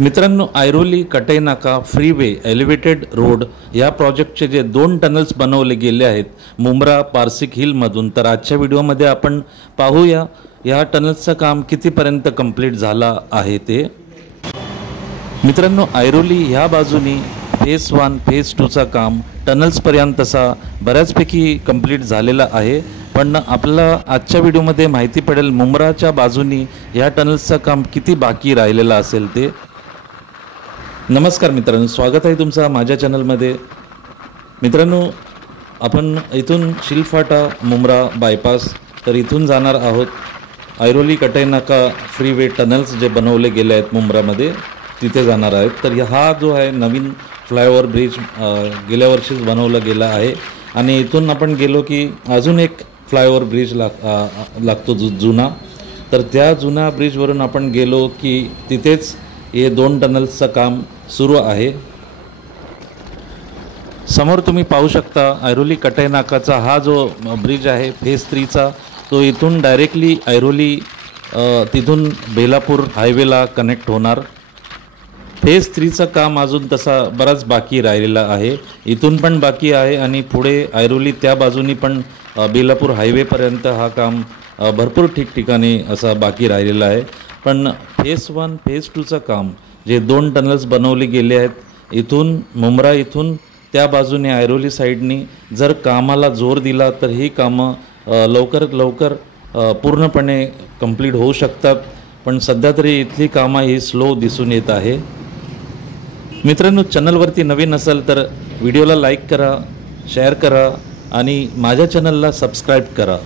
मित्रांनो, ऐरोली कटई नाका फ्रीवे एलिव्हेटेड रोड या प्रोजेक्टचे जे 2 टनल्स बनवले गेले आहेत मुंब्रा पारसिक हिलमधून, तर आजच्या व्हिडिओमध्ये आपण पाहूया या टनल्सचं काम कितीपर्यंत कंप्लीट झालं आहे ते। मित्रांनो, ऐरोली ह्या बाजूनी फेज 1 फेज 2चा काम टनल्सपर्यंत तसा बऱ्याचपैकी कंप्लीट झालेला आहे, पण आपल्याला आजच्या व्हिडिओमध्ये माहिती पडेल मुंब्राच्या बाजूनी या टनल्सचं काम किती बाकी राहिलेलं असेल ते। नमस्कार मित्रांनो, स्वागत आहे तुमचं माझ्या चॅनलमध्ये। मित्रांनो, आपण इथून शिलफाटा मुंब्रा बायपास तर इथून जाणार आहोत ऐरोली कटई नाका फ्रीवे टनल्स जे बनवले गेले आहेत मुंब्रामध्ये तिथे जाणार आहेत। तर हा जो आहे नवीन फ्लायओव्हर ब्रिज गेल्या वर्षीच बनवला गेला आहे आणि इथून आपण गेलो की अजून एक फ्लायओव्हर ब्रिज लागतो जुना, तर त्या जुन्या ब्रिजवरून आपण गेलो की तिथेच हे 2 टनल्सचं काम सुरू आहे। समोर तुम्ही पाहू शकता ऐरोली कटई नाकाचा हा जो ब्रिज आहे फेज 3चा, तो इथून डायरेक्टली ऐरोली तिथून बेलापूर हायवेला कनेक्ट होणार। फेज 3चं काम अजून तसा बराच बाकी राहिलेला आहे, इथून पण बाकी आहे आणि पुढे ऐरोली त्या बाजूनी पण बेलापूर हायवेपर्यंत हा काम भरपूर ठिकठिकाणी असा बाकी राहिलेला आहे। पण फेज 1 फेज 2चं काम जे 2 टनल्स बनवले गेले आहेत इथून मुंब्रा इथून त्या बाजूने ऐरोली साईडनी जर कामाला जोर दिला तर ही कामं लवकरात लवकर पूर्णपणे कंप्लीट होऊ शकतात, पण सध्या तरी इथली कामं ही स्लो दिसून येत आहे। मित्रांनो, चॅनलवरती नवीन असाल तर व्हिडिओला लाईक करा, शेअर करा आणि माझ्या चॅनलला सबस्क्राईब करा।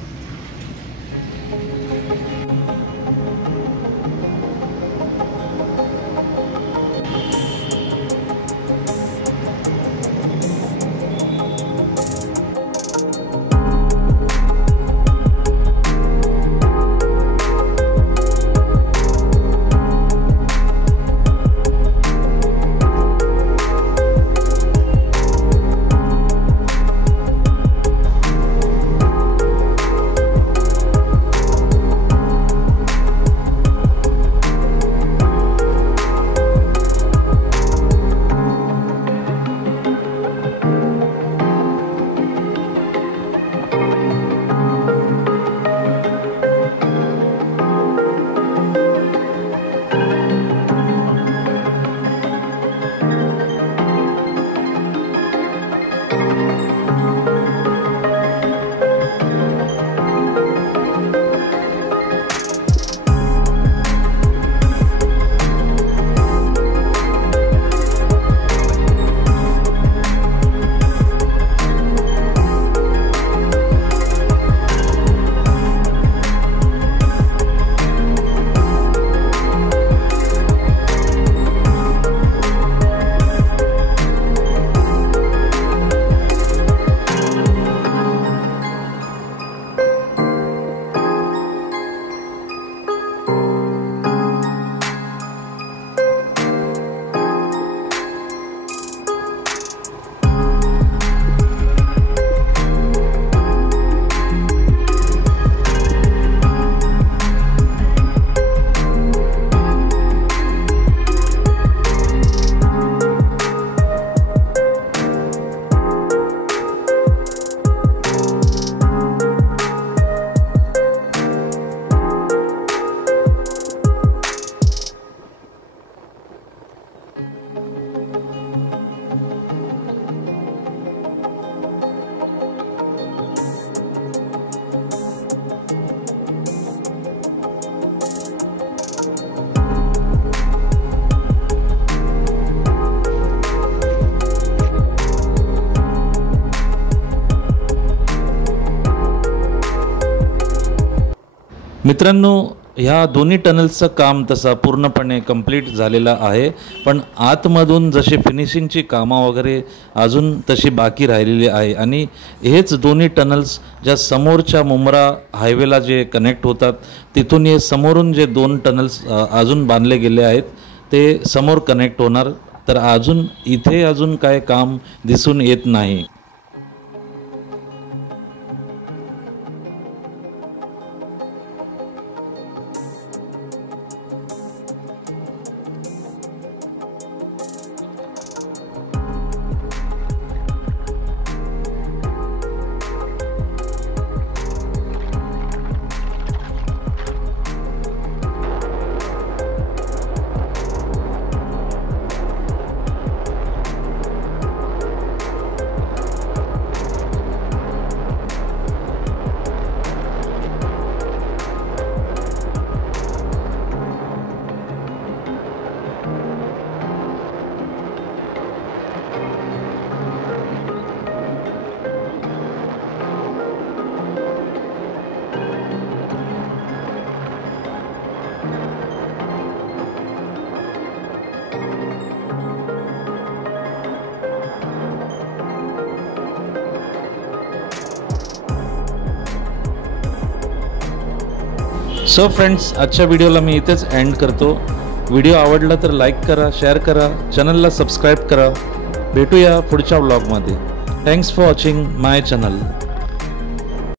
मित्रांनो, ह्या दोन्ही टनल्सचं काम तसा पूर्णपणे कंप्लीट झालेलं आहे, पण आतमधून जशी फिनिशिंगची कामं वगैरे अजून तशी बाकी राहिलेली आहे आणि हेच दोन्ही टनल्स ज्या समोरच्या मुंब्रा हायवेला जे कनेक्ट होतात तिथून हे समोरून जे 2 टनल्स अजून बांधले गेले आहेत ते समोर कनेक्ट होणार। तर अजून इथे अजून काय काम दिसून येत नाही। सो फ्रेंड्स, आजच्या व्हिडिओला मी इथेच एंड करतो. व्हिडिओ आवडला तर लाईक करा, शेअर करा, चॅनलला सबस्क्राईब करा. भेटूया पुढच्या व्लॉगमध्ये. Thanks for watching my channel.